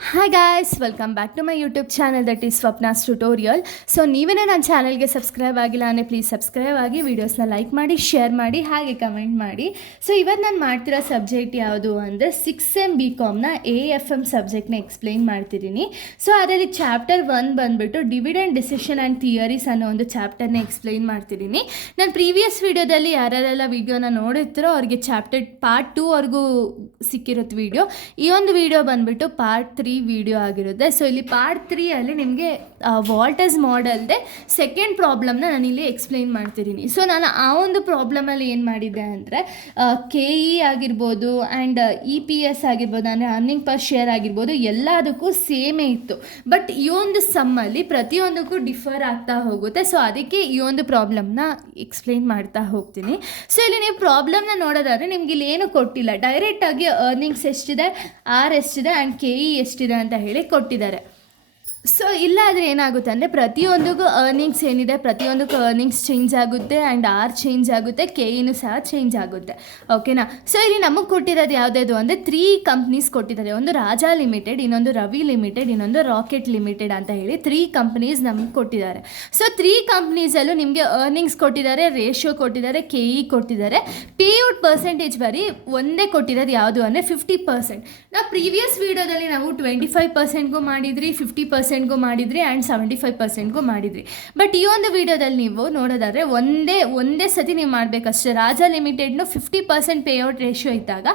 Hi guys, welcome back to my YouTube channel that is Swapna's tutorial. So ನೀವೇನೇ ನನ್ನ ಚಾನಲ್ಗೆ subscribe ಆಗಿಲ್ಲ ಅಂದರೆ ಪ್ಲೀಸ್ ಸಬ್ಸ್ಕ್ರೈಬ್ ಆಗಿ, ವೀಡಿಯೋಸ್ನ ಲೈಕ್ ಮಾಡಿ, ಶೇರ್ ಮಾಡಿ, ಹಾಗೆ ಕಮೆಂಟ್ ಮಾಡಿ. ಸೊ ಇವತ್ತು ನಾನು ಮಾಡ್ತಿರೋ ಸಬ್ಜೆಕ್ಟ್ ಯಾವುದು ಅಂದರೆ 6th ಬಿ ಕಾಮ್ನ AFM ಸಬ್ಜೆಕ್ಟ್ನ ಎಕ್ಸ್ಪ್ಲೈನ್ ಮಾಡ್ತಿದ್ದೀನಿ. ಸೊ ಅದರಲ್ಲಿ ಚಾಪ್ಟರ್ 1 ಬಂದುಬಿಟ್ಟು ಡಿವಿಡೆಂಡ್ ಡಿಸಿಷನ್ ಆ್ಯಂಡ್ ಥಿಯರೀಸ್ ಅನ್ನೋ ಒಂದು ಚಾಪ್ಟರ್ನ ಎಕ್ಸ್ಪ್ಲೈನ್ ಮಾಡ್ತಿದ್ದೀನಿ. ನಾನು ಪ್ರೀವಿಯಸ್ ವೀಡಿಯೋದಲ್ಲಿ ಯಾರ್ಯಾರೆಲ್ಲ ವೀಡಿಯೋನ ನೋಡಿರ್ತಾರೋ ಅವ್ರಿಗೆ ಚಾಪ್ಟರ್ ಪಾರ್ಟ್ 2ವರೆಗೂ ಸಿಕ್ಕಿರುತ್ತೆ ವೀಡಿಯೋ. ಈ ಒಂದು ವೀಡಿಯೋ ಬಂದುಬಿಟ್ಟು ಪಾರ್ಟ್ 3 ವಿಡಿಯೋ ಆಗಿರುತ್ತೆ. ಸೊ ಇಲ್ಲಿ ಪಾರ್ಟ್ 3ಅಲ್ಲಿ ನಿಮಗೆ ವಾಲ್ಟರ್ಸ್ ಮಾಡೆಲ್ದೆ ಸೆಕೆಂಡ್ ಪ್ರಾಬ್ಲಮ್ನ ನಾನು ಇಲ್ಲಿ ಎಕ್ಸ್ಪ್ಲೈನ್ ಮಾಡ್ತಿದ್ದೀನಿ. ಸೊ ನಾನು ಆ ಒಂದು ಪ್ರಾಬ್ಲಮಲ್ಲಿ ಏನು ಮಾಡಿದ್ದೆ ಅಂದರೆ KE ಆಗಿರ್ಬೋದು ಆ್ಯಂಡ್ EPS ಆಗಿರ್ಬೋದು, ಅಂದರೆ ಅರ್ನಿಂಗ್ ಪರ್ ಶೇರ್ ಆಗಿರ್ಬೋದು, ಎಲ್ಲದಕ್ಕೂ ಸೇಮೇ ಇತ್ತು. ಬಟ್ ಈ ಒಂದು ಸಮ್ಮಲ್ಲಿ ಪ್ರತಿಯೊಂದಕ್ಕೂ ಡಿಫರ್ ಆಗ್ತಾ ಹೋಗುತ್ತೆ. ಸೊ ಅದಕ್ಕೆ ಈ ಒಂದು ಪ್ರಾಬ್ಲಮ್ನ ಎಕ್ಸ್ಪ್ಲೈನ್ ಮಾಡ್ತಾ ಹೋಗ್ತೀನಿ. ಸೊ ಇಲ್ಲಿ ನೀವು ಪ್ರಾಬ್ಲಮ್ನ ನೋಡೋದಾದರೆ ನಿಮ್ಗೆ ಇಲ್ಲಿ ಏನು ಕೊಟ್ಟಿಲ್ಲ, ಡೈರೆಕ್ಟಾಗಿ ಅರ್ನಿಂಗ್ಸ್ ಎಷ್ಟಿದೆ, ಆರ್ ಎಷ್ಟಿದೆ ಆ್ಯಂಡ್ KE ಎಷ್ಟಿದೆ ಅಂತ ಹೇಳಿ ಕೊಟ್ಟಿದ್ದಾರೆ. ಸೊ ಇಲ್ಲಾದರೆ ಏನಾಗುತ್ತೆ ಅಂದರೆ ಪ್ರತಿಯೊಂದಿಗೂ ಅರ್ನಿಂಗ್ಸ್ ಏನಿದೆ ಪ್ರತಿಯೊಂದಕ್ಕೂ ಅರ್ನಿಂಗ್ಸ್ ಚೇಂಜ್ ಆಗುತ್ತೆ ಆ್ಯಂಡ್ ಆರ್ ಚೇಂಜ್ ಆಗುತ್ತೆ, KEನೂ ಸಹ ಚೇಂಜ್ ಆಗುತ್ತೆ. ಓಕೆನಾ? ಸೊ ಇಲ್ಲಿ ನಮಗೆ ಕೊಟ್ಟಿರೋದು ಯಾವುದ್ಯಾವುದು ಅಂದರೆ 3 ಕಂಪ್ನೀಸ್ ಕೊಟ್ಟಿದ್ದಾರೆ. ಒಂದು ರಾಜಾ ಲಿಮಿಟೆಡ್, ಇನ್ನೊಂದು ರವಿ ಲಿಮಿಟೆಡ್, ಇನ್ನೊಂದು ರಾಕೆಟ್ ಲಿಮಿಟೆಡ್ ಅಂತ ಹೇಳಿ 3 ಕಂಪ್ನೀಸ್ ನಮಗೆ ಕೊಟ್ಟಿದ್ದಾರೆ. ಸೊ 3 ಕಂಪ್ನೀಸಲ್ಲೂ ನಿಮಗೆ ಅರ್ನಿಂಗ್ಸ್ ಕೊಟ್ಟಿದ್ದಾರೆ, ರೇಷಿಯೋ ಕೊಟ್ಟಿದ್ದಾರೆ, KE ಕೊಟ್ಟಿದ್ದಾರೆ. ಪೇಔಟ್ ಪರ್ಸೆಂಟೇಜ್ ಬರೀ ಒಂದೇ ಕೊಟ್ಟಿರೋದು ಯಾವುದು ಅಂದರೆ 50%. ನಾವು ಪ್ರೀವಿಯಸ್ ವೀಡಿಯೋದಲ್ಲಿ ನಾವು 25%ಗೂ ಮಾಡಿದ್ರಿ, 50%ಗೂ ಮಾಡಿದ್ರಿ ಆ್ಯಂಡ್ 75%ಗೂ ಮಾಡಿದ್ರಿ. ಬಟ್ ಈ ಒಂದು ವಿಡಿಯೋದಲ್ಲಿ ನೀವು ನೋಡೋದಾದರೆ ಒಂದೇ ಸತಿ ನೀವು ಮಾಡಬೇಕಷ್ಟೇ. ರಾಜಾ ಲಿಮಿಟೆಡ್ನು 50% ಪೇಔಟ್ ರೇಷಿಯೋ ಇದ್ದಾಗ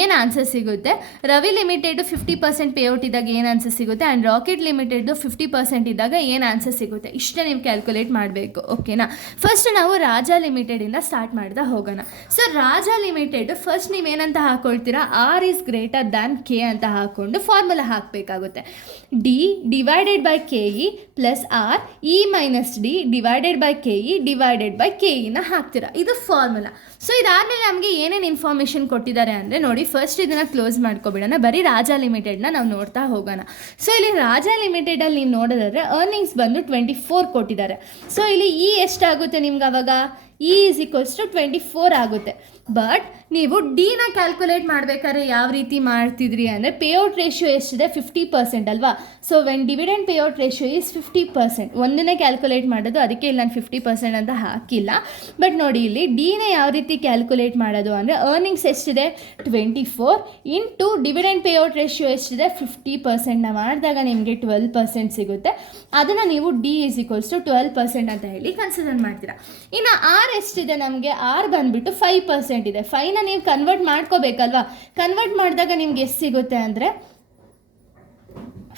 ಏನು ಆನ್ಸರ್ ಸಿಗುತ್ತೆ, ರವಿ ಲಿಮಿಟೆಡು 50% ಪೇಔಟ್ ಇದ್ದಾಗ ಏನು ಆನ್ಸರ್ ಸಿಗುತ್ತೆ, ಆ್ಯಂಡ್ ರಾಕೆಟ್ ಲಿಮಿಟೆಡ್ದು 50% ಇದ್ದಾಗ ಏನು ಆನ್ಸರ್ ಸಿಗುತ್ತೆ, ಇಷ್ಟೇ ನೀವು ಕ್ಯಾಲ್ಕುಲೇಟ್ ಮಾಡಬೇಕು. ಓಕೆನಾ? ಫಸ್ಟ್ ನಾವು ರಾಜಾ ಲಿಮಿಟೆಡಿಂದ ಸ್ಟಾರ್ಟ್ ಮಾಡ್ತಾ ಹೋಗೋಣ. ಸೊ ರಾಜಾ ಲಿಮಿಟೆಡ್ ಫಸ್ಟ್ ನೀವೇನಂತ ಹಾಕೊಳ್ತೀರಾ, R is greater than K ಅಂತ ಹಾಕ್ಕೊಂಡು ಫಾರ್ಮುಲಾ ಹಾಕಬೇಕಾಗುತ್ತೆ. D divided by KE plus R E minus D divided by KE divided by KEನ ಹಾಕ್ತೀರಾ. ಇದು ಫಾರ್ಮುಲಾ. ಸೊ ಇದಾದಮೇಲೆ ನಮಗೆ ಏನೇನು ಇನ್ಫಾರ್ಮೇಷನ್ ಕೊಟ್ಟಿದ್ದಾರೆ ಅಂದರೆ ನೋಡಿ, ಫಸ್ಟ್ ಇದನ್ನು ಕ್ಲೋಸ್ ಮಾಡ್ಕೊಬಿಡೋಣ, ಬರೀ ರಾಜಾ ಲಿಮಿಟೆಡ್ನ ನಾವು ನೋಡ್ತಾ ಹೋಗೋಣ. ಸೊ ಇಲ್ಲಿ ರಾಜಾ ಲಿಮಿಟೆಡಲ್ಲಿ ನೀವು ನೋಡೋದಾದರೆ ಅರ್ನಿಂಗ್ಸ್ ಬಂದು 24 ಕೊಟ್ಟಿದ್ದಾರೆ. ಸೊ ಇಲ್ಲಿ ಎಷ್ಟಾಗುತ್ತೆ ನಿಮ್ಗೆ ಅವಾಗ, E ಈಸ್ ಈಕ್ವಲ್ಸ್ ಟು 24 ಆಗುತ್ತೆ. ಬಟ್ ನೀವು ಡಿನ ಕ್ಯಾಲ್ಕುಲೇಟ್ ಮಾಡಬೇಕಾದ್ರೆ ಯಾವ ರೀತಿ ಮಾಡ್ತಿದ್ರಿ ಅಂದರೆ ಪೇಔಟ್ ರೇಷಿಯೋ ಎಷ್ಟಿದೆ, 50% ಅಲ್ವಾ. So when dividend payout ratio is 50%, ಒಂದನ್ನೇ ಕ್ಯಾಲ್ಕುಲೇಟ್ ಮಾಡೋದು, ಅದಕ್ಕೆ ಇಲ್ಲಿ ನಾನು 50% ಅಂತ ಹಾಕಿಲ್ಲ. ಬಟ್ ನೋಡಿ ಇಲ್ಲಿ ಡಿನ ಯಾವ ರೀತಿ ಕ್ಯಾಲ್ಕುಲೇಟ್ ಮಾಡೋದು ಅಂದರೆ ಅರ್ನಿಂಗ್ಸ್ ಎಷ್ಟಿದೆ 24 ಇಂಟು ಡಿವಿಡೆಂಡ್ ಪೇಔಟ್ ರೇಷಿಯೋ ಎಷ್ಟಿದೆ 50%ನ ಮಾಡಿದಾಗ ನಿಮಗೆ 12% ಸಿಗುತ್ತೆ. ಅದನ್ನು ನೀವು D ಈಸ್ ಈಕ್ವಲ್ಸ್ ಟು 12% ಅಂತ ಹೇಳಿ ಕನ್ಸಿಡರ್ ಮಾಡ್ತೀರಾ. ಇನ್ನು ಆರ್ ಎಷ್ಟಿದೆ, ನಮಗೆ ಆರ್ ಬಂದುಬಿಟ್ಟು 5% ಇದೆ. 5ನ ನೀವು ಕನ್ವರ್ಟ್ ಮಾಡ್ಕೋಬೇಕಲ್ವಾ. ಕನ್ವರ್ಟ್ ಮಾಡಿದಾಗ ನಿಮ್ಗೆ ಎಷ್ಟು ಸಿಗುತ್ತೆ ಅಂದರೆ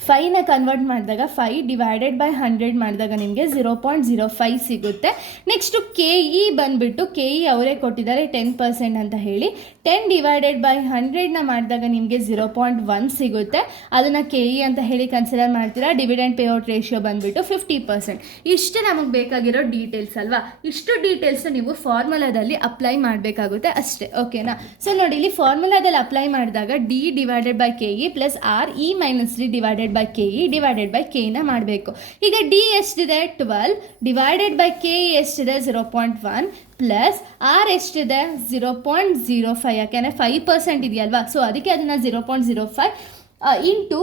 5ನ ಕನ್ವರ್ಟ್ ಮಾಡಿದಾಗ 5 ಡಿವೈಡೆಡ್ ಬೈ 100 ಮಾಡಿದಾಗ ನಿಮಗೆ 0.05 ಸಿಗುತ್ತೆ. ನೆಕ್ಸ್ಟು KE ಬಂದುಬಿಟ್ಟು KE ಅವರೇ ಕೊಟ್ಟಿದ್ದಾರೆ 10% ಅಂತ ಹೇಳಿ. 10 ಡಿವೈಡೆಡ್ ಬೈ 100ನ ಮಾಡಿದಾಗ ನಿಮಗೆ 0.1 ಸಿಗುತ್ತೆ. ಅದನ್ನು KE ಅಂತ ಹೇಳಿ ಕನ್ಸಿಡರ್ ಮಾಡ್ತೀರಾ. ಡಿವಿಡೆಂಡ್ ಪೇಔಟ್ ರೇಷಿಯೋ ಬಂದುಬಿಟ್ಟು 50%. ಇಷ್ಟು ನಮಗೆ ಬೇಕಾಗಿರೋ ಡೀಟೇಲ್ಸ್ ಅಲ್ವಾ. ಇಷ್ಟು ಡೀಟೇಲ್ಸು ನೀವು ಫಾರ್ಮುಲಾದಲ್ಲಿ ಅಪ್ಲೈ ಮಾಡಬೇಕಾಗುತ್ತೆ ಅಷ್ಟೇ. ಓಕೆನಾ? ಸೊ ನೋಡಿ, ಇಲ್ಲಿ ಫಾರ್ಮುಲಾದಲ್ಲಿ ಅಪ್ಲೈ ಮಾಡಿದಾಗ D divided by KE plus R E minus D divided by KE divided by Kನ ಮಾಡಬೇಕು. ಈಗ D ಎಷ್ಟಿದೆ 12 ಡಿವೈಡೆಡ್ ಬೈ KE ಎಷ್ಟಿದೆ 0.1 ಪ್ಲಸ್ ಆರ್ ಎಷ್ಟಿದೆ 0.05, ಯಾಕೆಂದರೆ 5% ಇದೆಯಲ್ವಾ. ಸೊ ಅದಕ್ಕೆ ಅದನ್ನು 0.05 ಇಂಟು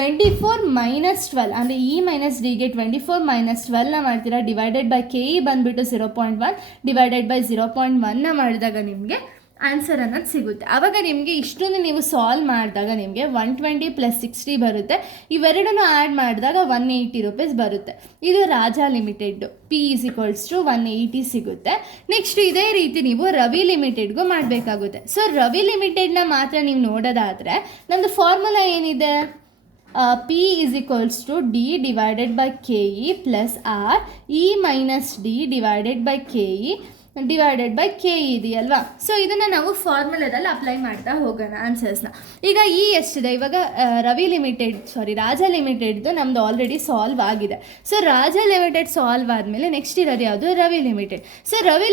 24 ಮೈನಸ್ 12 ಅಂದರೆ E ಮೈನಸ್ Dಗೆ 24 ಮೈನಸ್ 12ನ ಮಾಡ್ತೀರಾ. ಡಿವೈಡೆಡ್ ಬೈ KE ಬಂದುಬಿಟ್ಟು 0.1 ಡಿವೈಡೆಡ್ ಬೈ 0.1ನ ಮಾಡಿದಾಗ ನಿಮಗೆ ಆನ್ಸರ್ ಅನ್ನೋದು ಸಿಗುತ್ತೆ. ಆವಾಗ ನಿಮಗೆ ಇಷ್ಟೊಂದು ನೀವು ಸಾಲ್ವ್ ಮಾಡಿದಾಗ ನಿಮಗೆ 120 ಪ್ಲಸ್ 60 ಬರುತ್ತೆ. ಇವೆರಡನ್ನು ಆ್ಯಡ್ ಮಾಡಿದಾಗ 180 ರೂಪೀಸ್ ಬರುತ್ತೆ. ಇದು Raja limited P is equals to 180 ಸಿಗುತ್ತೆ. ನೆಕ್ಸ್ಟ್ ಇದೇ ರೀತಿ ನೀವು ರವಿ ಲಿಮಿಟೆಡ್ಗೂ ಮಾಡಬೇಕಾಗುತ್ತೆ. ಸೊ ರವಿ ಲಿಮಿಟೆಡ್ನ ಮಾತ್ರ ನೀವು ನೋಡೋದಾದರೆ ನಮ್ಮದು ಫಾರ್ಮುಲಾ ಏನಿದೆ, P is equals to D divided by KE plus R E minus D divided by KE divided by KE ಇದೆಯಲ್ವಾ. ಸೊ ಇದನ್ನು ನಾವು ಫಾರ್ಮುಲಾದಲ್ಲಿ ಅಪ್ಲೈ ಮಾಡ್ತಾ ಹೋಗೋಣ ಆನ್ಸರ್ಸ್ನ. ಈಗ ಎಷ್ಟಿದೆ ಇವಾಗ ರಾಜಾ ಲಿಮಿಟೆಡ್ದು ನಮ್ಮದು ಆಲ್ರೆಡಿ ಸಾಲ್ವ್ ಆಗಿದೆ. ಸೊ ರಾಜಾ ಲಿಮಿಟೆಡ್ ಸಾಲ್ವ್ ಆದಮೇಲೆ ನೆಕ್ಸ್ಟ್ ಇರೋದು ಯಾವುದು, ರವಿ ಲಿಮಿಟೆಡ್. ಸೊ ರವಿ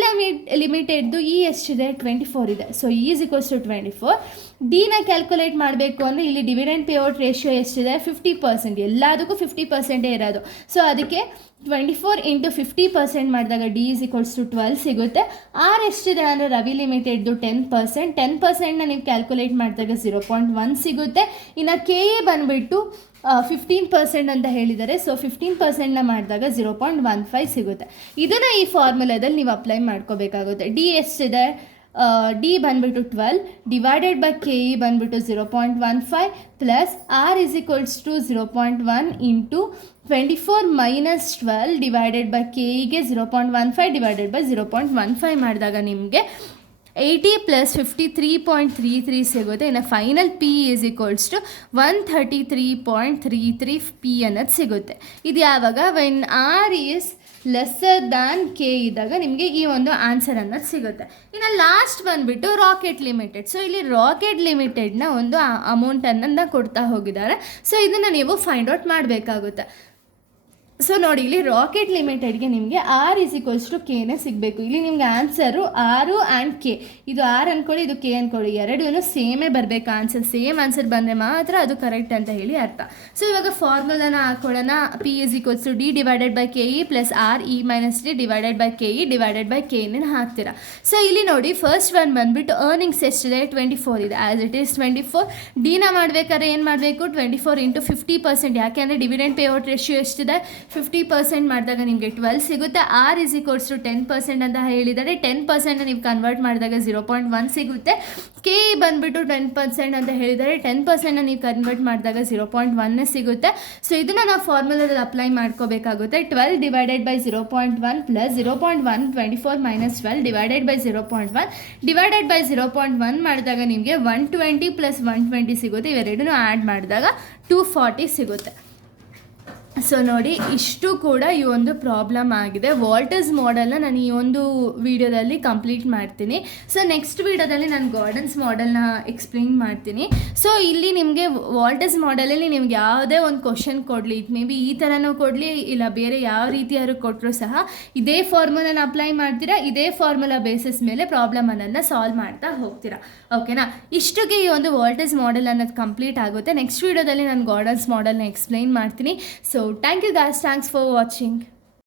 ಲಿಮಿಟೆಡ್ದು ಎಷ್ಟಿದೆ 24 ಇದೆ. ಸೊ ಈಸ್ ಈಕ್ವಲ್ಸ್ ಟು 24 ಡಿನ ಕ್ಯಾಲ್ಕುಲೇಟ್ ಮಾಡಬೇಕು ಅಂದರೆ ಇಲ್ಲಿ ಡಿವಿಡೆಂಡ್ ಪೇಔಟ್ ರೇಷಿಯೋ ಎಷ್ಟಿದೆ 50%, ಎಲ್ಲದಕ್ಕೂ 50% ಇರೋದು. ಸೊ ಅದಕ್ಕೆ 24 ಇಂಟು 50% ಮಾಡಿದಾಗ ಡಿ ಈಸ್ ಈಕ್ವಲ್ಸ್ ಟು 12 ಸಿಗುತ್ತೆ. ಆರ್ ಎಷ್ಟಿದೆ ಅಂದರೆ ರವಿ ಲಿಮಿಟೆಡ್ದು 10%, 10%ನ ನೀವು ಕ್ಯಾಲ್ಕುಲೇಟ್ ಮಾಡಿದಾಗ 0.1 ಸಿಗುತ್ತೆ. ಇನ್ನು ಕೆ ಎ ಬಂದುಬಿಟ್ಟು 15% ಅಂತ ಹೇಳಿದ್ದಾರೆ. ಸೊ 15%ನ ಮಾಡಿದಾಗ 0.15 ಸಿಗುತ್ತೆ. ಇದನ್ನು ಈ ಫಾರ್ಮುಲಾದಲ್ಲಿ ನೀವು ಅಪ್ಲೈ ಮಾಡ್ಕೋಬೇಕಾಗುತ್ತೆ. ಡಿ ಎಷ್ಟಿದೆ, ಡಿ ಬಂದುಬಿಟ್ಟು 12 ಡಿವೈಡೆಡ್ ಬೈ ಕೆ ಇ ಬಂದುಬಿಟ್ಟು 0.15 plus R is equals to 0.1 into 24 minus 12 divided by K ಇಗೆ 0.15 ಡಿವೈಡೆಡ್ ಬೈ 0.15 ಮಾಡಿದಾಗ ನಿಮಗೆ 80 ಪ್ಲಸ್ 53.33 ಸಿಗುತ್ತೆ. ಇನ್ನು final P is equals to 133.33 P ಅನ್ನೋದು ಸಿಗುತ್ತೆ. ಇದು ಯಾವಾಗ when R is lesser than K ಇದ್ದಾಗ ನಿಮಗೆ ಈ ಒಂದು ಆನ್ಸರ್ ಅನ್ನೋದು ಸಿಗುತ್ತೆ. ಇನ್ನು ಲಾಸ್ಟ್ ಬಂದುಬಿಟ್ಟು ರಾಕೆಟ್ ಲಿಮಿಟೆಡ್. ಸೊ ಇಲ್ಲಿ ರಾಕೆಟ್ ಲಿಮಿಟೆಡ್ನ ಒಂದು ಅಮೌಂಟನ್ನು ಕೊಡ್ತಾ ಹೋಗಿದ್ದಾರೆ. ಸೊ ಇದನ್ನು ನೀವು ಫೈಂಡ್ ಔಟ್ ಮಾಡಬೇಕಾಗುತ್ತೆ. ಸೊ ನೋಡಿ, ಇಲ್ಲಿ ರಾಕೆಟ್ ಲಿಮಿಟೆಡ್ಗೆ ನಿಮಗೆ ಆರ್ ಇಸ್ ಈಕ್ವಲ್ಸ್ ಟು ಕೆನೇ ಸಿಗಬೇಕು. ಇಲ್ಲಿ ನಿಮಗೆ ಆನ್ಸರು ಆರು ಆ್ಯಂಡ್ ಕೆ, ಇದು ಆರ್ ಅಂದ್ಕೊಳ್ಳಿ, ಇದು ಕೆ ಅಂದ್ಕೊಳ್ಳಿ, ಎರಡೂ ಸೇಮೇ ಬರಬೇಕು. ಆನ್ಸರ್ ಸೇಮ್ ಆನ್ಸರ್ ಬಂದರೆ ಮಾತ್ರ ಅದು ಕರೆಕ್ಟ್ ಅಂತ ಹೇಳಿ ಅರ್ಥ. ಸೊ ಇವಾಗ ಫಾರ್ಮುಲಾನ ಹಾಕೊಳ್ಳೋಣ. P is equals to D divided by K E plus R E minus D divided by K E divided by K ನ ಹಾಕ್ತೀರಾ. ಸೊ ಇಲ್ಲಿ ನೋಡಿ, ಫಸ್ಟ್ ಒನ್ ಬಂದುಬಿಟ್ಟು ಅರ್ನಿಂಗ್ಸ್ ಎಷ್ಟಿದೆ 24 ಇದೆ, ಆ್ಯಸ್ ಇಟ್ ಈಸ್ 24. ಡಿನ ಮಾಡಬೇಕಾದ್ರೆ ಏನು ಮಾಡಬೇಕು, 24 ಇಂಟು 50%, ಯಾಕೆಂದರೆ ಡಿವಿಡೆಂಡ್ ಪೇಔಟ್ ರೇಷಿಯೋ ಎಷ್ಟಿದೆ 50% ಮಾಡಿದಾಗ ನಿಮಗೆ 12 ಸಿಗುತ್ತೆ. ಆರ್ ಇಸ್ ಈಕ್ವಲ್ಸ್ ಟು 10% ಅಂತ ಹೇಳಿದರೆ 10% ನೀವು ಕನ್ವರ್ಟ್ ಮಾಡಿದಾಗ 0.1 ಸಿಗುತ್ತೆ. ಕೆ ಬಂದುಬಿಟ್ಟು 10% ಅಂತ ಹೇಳಿದರೆ 10% ನೀವು ಕನ್ವರ್ಟ್ ಮಾಡಿದಾಗ 0.1 ಸಿಗುತ್ತೆ. ಸೊ ಇದನ್ನು ನಾವು ಫಾರ್ಮುಲಾದಲ್ಲಿ ಅಪ್ಲೈ ಮಾಡ್ಕೋಬೇಕಾಗುತ್ತೆ. 12 divided by 0.1 plus 0.1 24 minus 12 divided by 0.1 divided by 0.1 ಮಾಡಿದಾಗ ನಿಮಗೆ 120 ಪ್ಲಸ್ 120 ಸಿಗುತ್ತೆ. ಇವೆರಡನ್ನೂ ಆ್ಯಡ್ ಮಾಡಿದಾಗ 240 ಸಿಗುತ್ತೆ. ಸೊ ನೋಡಿ, ಇಷ್ಟು ಕೂಡ ಈ ಒಂದು ಪ್ರಾಬ್ಲಮ್ ಆಗಿದೆ. ವಾಲ್ಟರ್ಸ್ ಮಾಡೆಲ್ನ ನಾನು ಈ ಒಂದು ವಿಡಿಯೋದಲ್ಲಿ ಕಂಪ್ಲೀಟ್ ಮಾಡ್ತೀನಿ. ಸೊ ನೆಕ್ಸ್ಟ್ ವಿಡಿಯೋದಲ್ಲಿ ನಾನು ಗಾರ್ಡನ್ಸ್ ಮಾಡೆಲ್ನ ಎಕ್ಸ್ಪ್ಲೇನ್ ಮಾಡ್ತೀನಿ. ಸೊ ಇಲ್ಲಿ ನಿಮಗೆ ವಾಲ್ಟರ್ಸ್ ಮಾಡೆಲಲ್ಲಿ ನಿಮ್ಗೆ ಯಾವುದೇ ಒಂದು ಕ್ವಶನ್ ಕೊಡಲಿ, ಇಟ್ ಮೇ ಬಿ ಈ ಥರನೂ ಕೊಡಲಿ, ಇಲ್ಲ ಬೇರೆ ಯಾವ ರೀತಿಯಾದ್ರು ಕೊಟ್ಟರು ಸಹ ಇದೇ ಫಾರ್ಮುಲಾನ ಅಪ್ಲೈ ಮಾಡ್ತೀರಾ, ಇದೇ ಫಾರ್ಮುಲಾ ಬೇಸಿಸ್ ಮೇಲೆ ಪ್ರಾಬ್ಲಮನ್ನು ಸಾಲ್ವ್ ಮಾಡ್ತಾ ಹೋಗ್ತೀರಾ. ಓಕೆನಾ? ಇಷ್ಟಕ್ಕೆ ಈ ಒಂದು ವಾಲ್ಟರ್ಸ್ ಮಾಡೆಲ್ ಅನ್ನೋದು ಕಂಪ್ಲೀಟ್ ಆಗುತ್ತೆ. ನೆಕ್ಸ್ಟ್ ವಿಡಿಯೋದಲ್ಲಿ ನಾನು ಗಾರ್ಡನ್ಸ್ ಮಾಡೆಲ್ನ ಎಕ್ಸ್ಪ್ಲೇನ್ ಮಾಡ್ತೀನಿ. So thank you guys, thanks for watching.